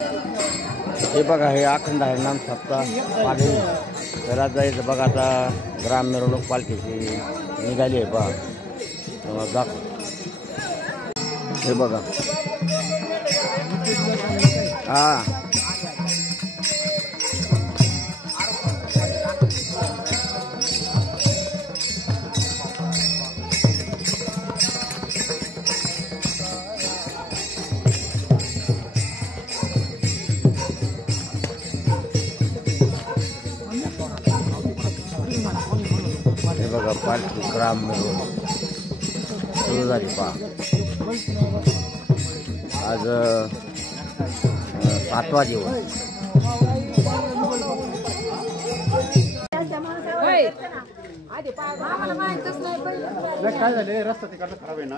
हे बघा हे अखंड हरिनाम सप्ताह मागे घरात जायचं बघा. आता ग्राम मिरवणूक पालखीची निघाली आहे बघा. हे बघा हा बघा पालखी ग्राम मिरवणूक सुरू झाली पहा. आज 7वा दिवस. काय झाले रस्ता तिकडला खराब आहे ना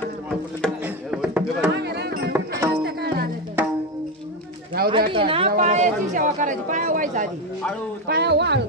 पायाची सेवा करायची. पाया व्हायचा आधी पाया वाळ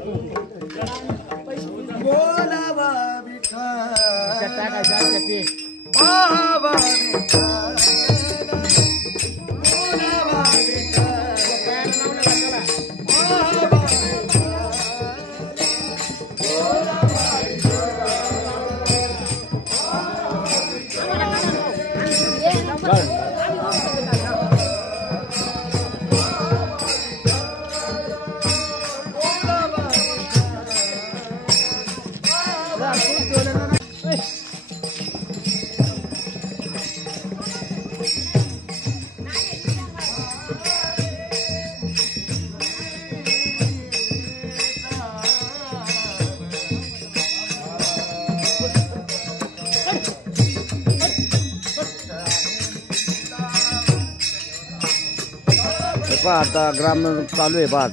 पहा. आता ग्राम चालू आहे पहा.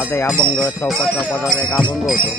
आता या अभंग चौकाचा एक अभंग होतो.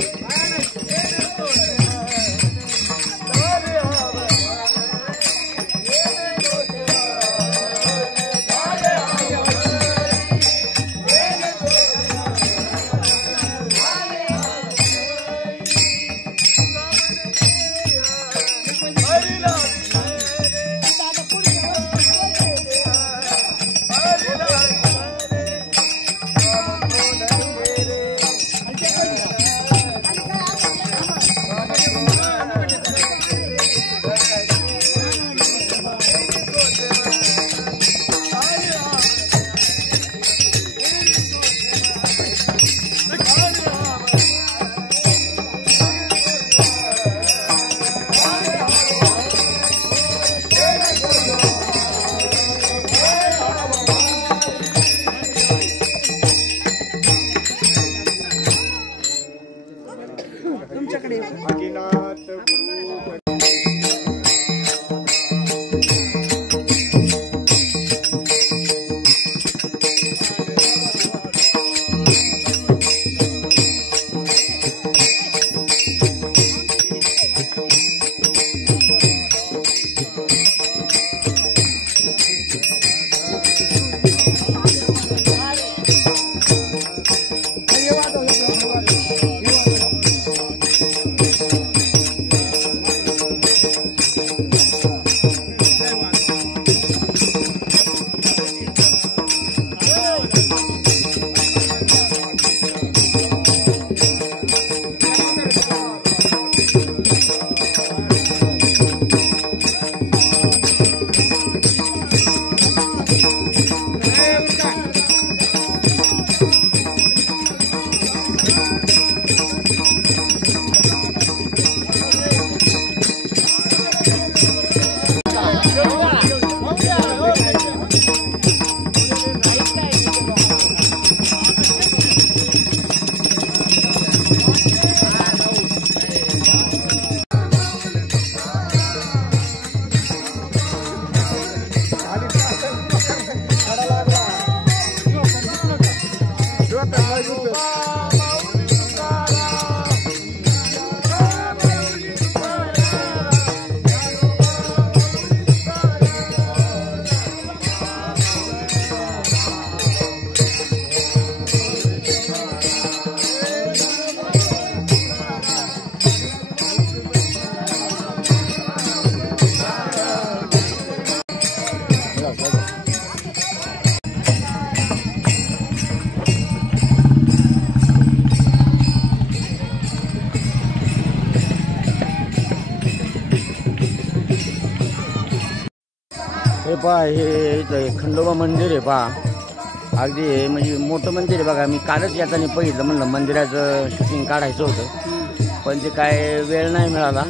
पहा हे इथं खंडोबा मंदिर आहे पहा अगदी हे म्हणजे मोठं मंदिर आहे बघा. मी कालच याच्याने बघितलं म्हणलं मंदिराचं शूटिंग काढायचं होतं पण ते काय वेळ नाही मिळाला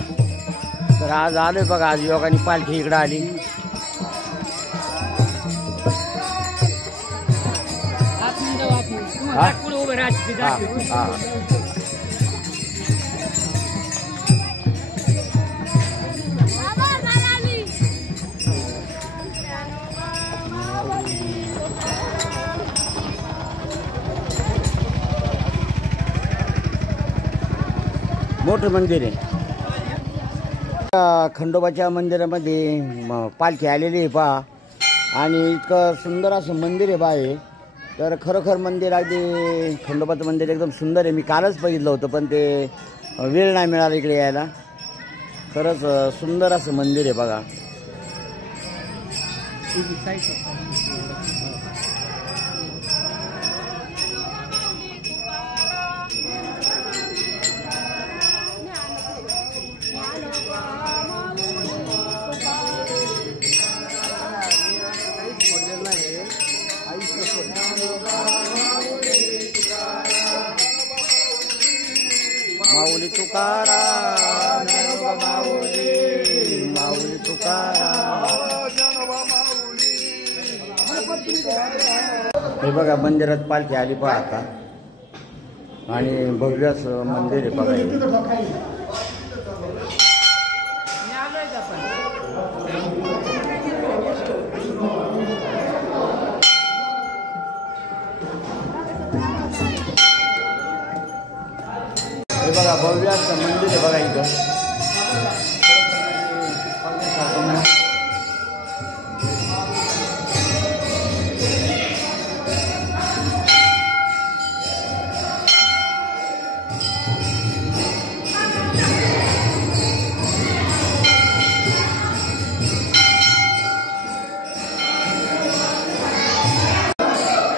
तर आज आलोय बघा. आज योगाने पालखी इकडं आली. मोठं मंदिर आहे. खंडोबाच्या मंदिरामध्ये पालखी आलेली आहे पहा आणि इतकं सुंदर असं मंदिर आहे बा हे. तर खरोखर मंदिर अगदी खंडोबाचं मंदिर एकदम सुंदर आहे. मी कालच बघितलं होतं पण ते वेळ नाही मिळाला इकडे यायला. खरंच सुंदर असं मंदिर आहे बघा. माऊली तुकाराम माऊली तुकाराम. हे बघा मंदिरात पालखी आली पहा आता आणि भव्यच मंदिर आहे बघा. हे बघा भव्य असं मंदिर आहे बघा इथं.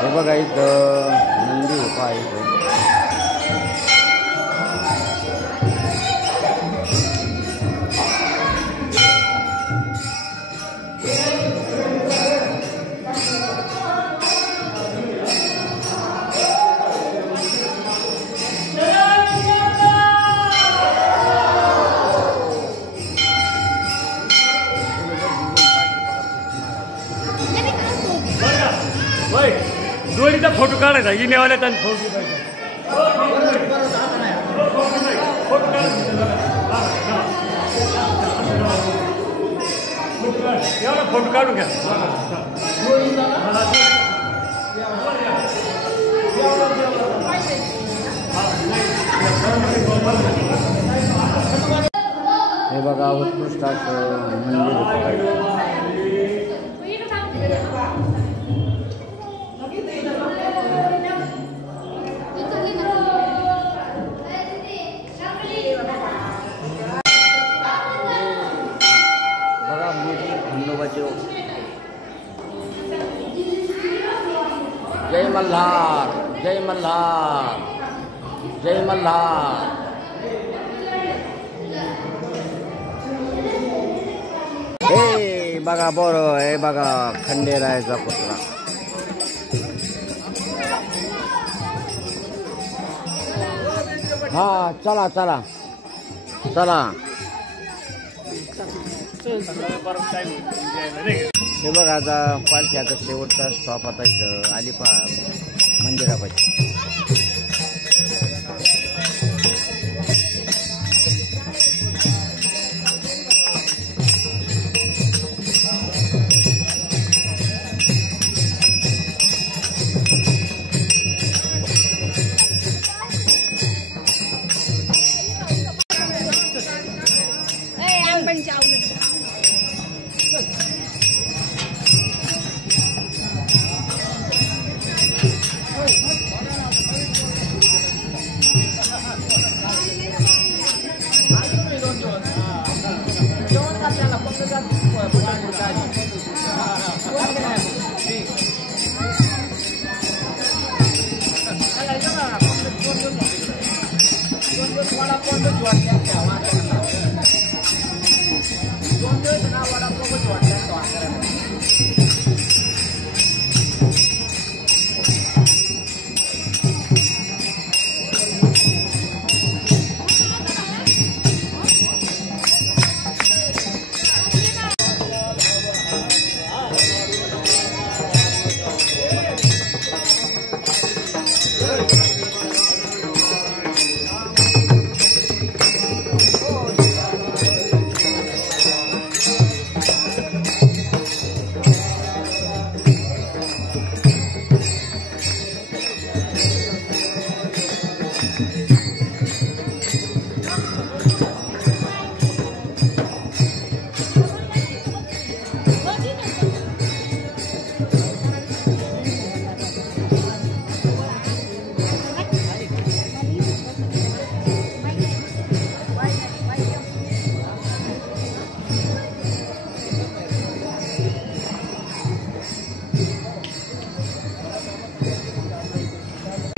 हे बघा इथं मंदिर पहा इथं. जोडीचा फोटो काढायचा ही नेवाल्या फोटो काढून घ्या. हे बघा उत्कृष्ट असं मंदिर. जय मल्हार जय मल्हार जय मल्हार. हे बघा बरं हे बघा खंडेरायाचा पुतळा. हा चला चला चला. हे बघा आता पालखी आता शेवटचा स्टॉप आता इथं आली पहा मंदिरापाशी.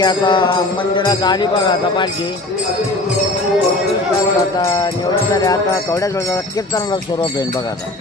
आता मंदिरात आली बघा आता पालखी आता निवडून झाले. आता थोड्याच वेळात कीर्तनाला सुरुवात होईल बघा आता.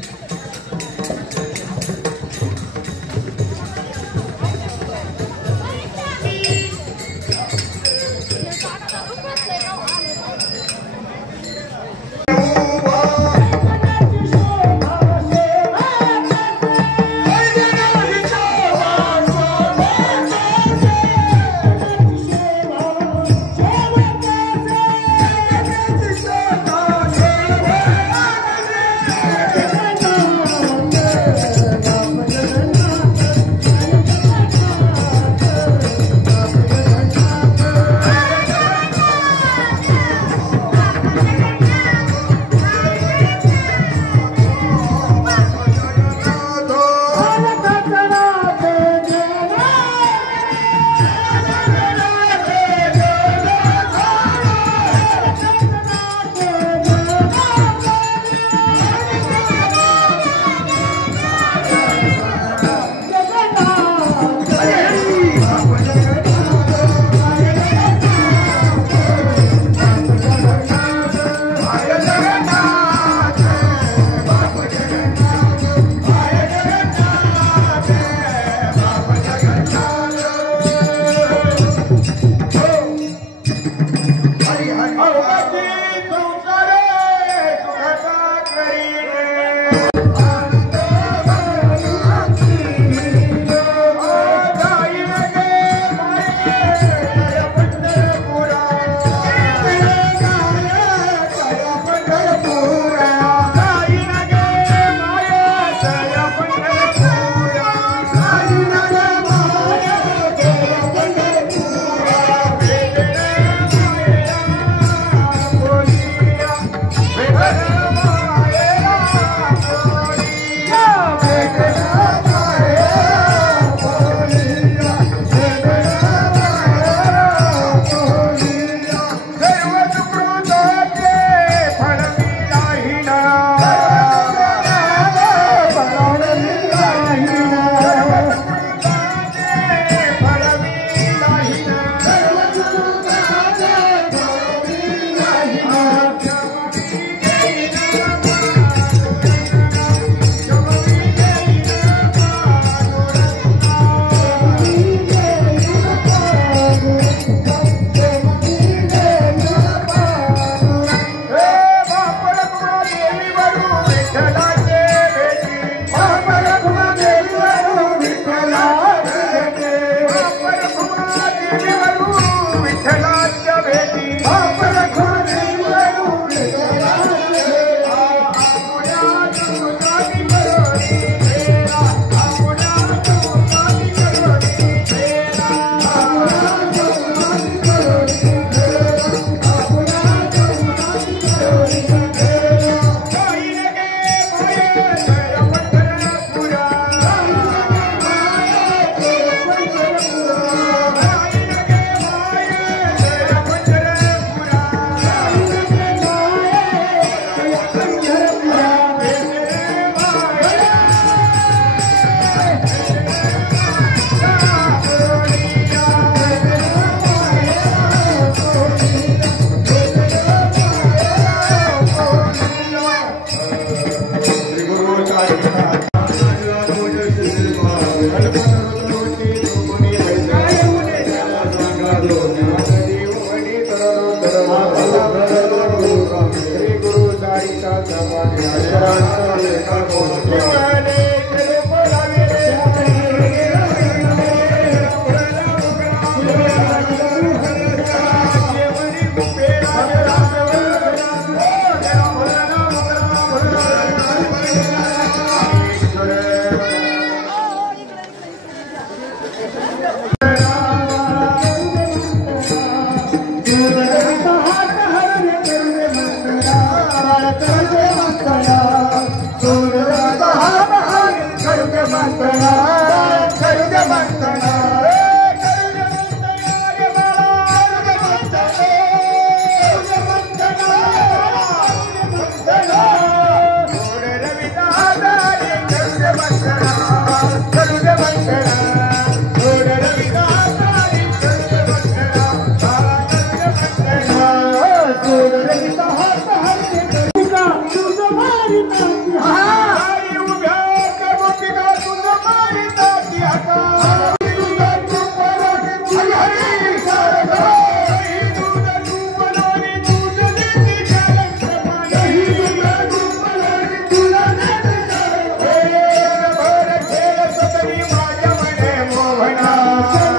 मोहना